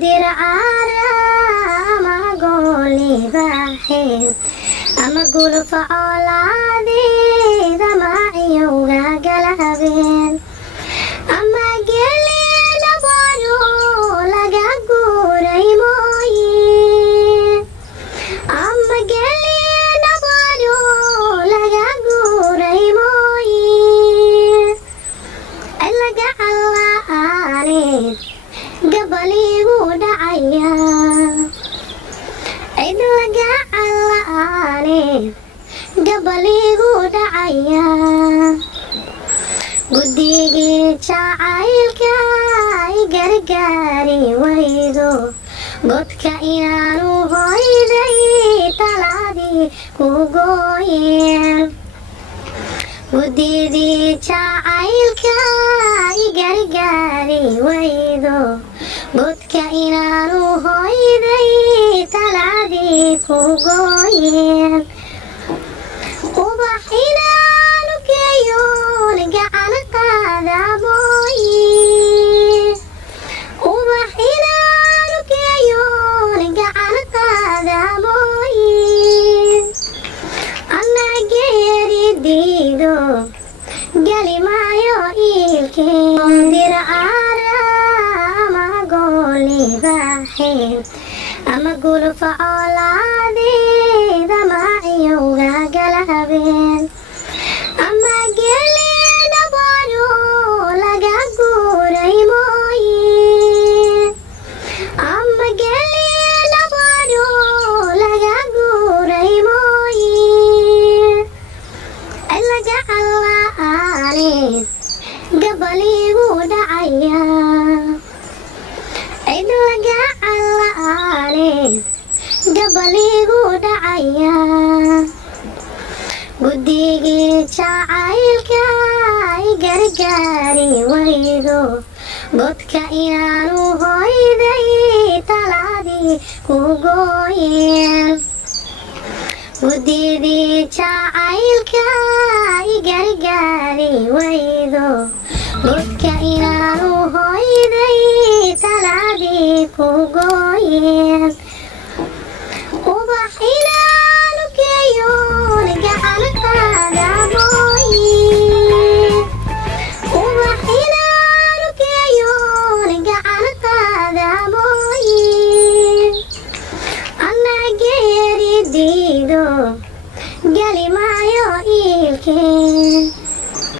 dircaara ama gooli baaxeen ama gulfa coolaadeeda maaciyowga galabeen ama geliya baro laga guuray mooye ama geliya baro laga guuray mooye laga allaane gabaligu dhacaya cid laga allaane gabaligu dhacaya guddigii jacaylka ay gargaari waydo godka inaanu hoyday talaadii ku gooyeen guddigii jacaylka ay gargaari waydo godka inaanu hoyday talaadii ku gooyeen ubax inaanu geeyoon gacan qaada mooye ubax inaanu geeyoon gacan qaada mooye ana geeridiido galimaayo iilkeen dircaara ama gooli baaxeen ama gulfa coolaadeeda maaciyowga galabeen ama geliya baro laga guuray mooye ama geliya baro laga guuray mooye laga allaane gabaligu dhacaya cid laga allaane gabaligu dhacaya guddigii jacaylka ay gargaari waydo godka inaanu hoyday talaadii ku gooyeen guddigii jacaylka ay gargaari waydo godka inaanu hoyday talaadii ku gooyeen ubax inaanu geeyoon gacan qaada mooye ubax inaanu geeyoon gacan qaada mooye ana geeridiido galimaayo iilkeen